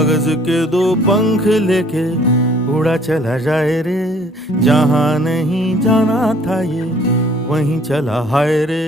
कागज के दो पंख लेके उड़ा चला जाए रे, जहां नहीं जाना था ये वहीं चला हाय रे।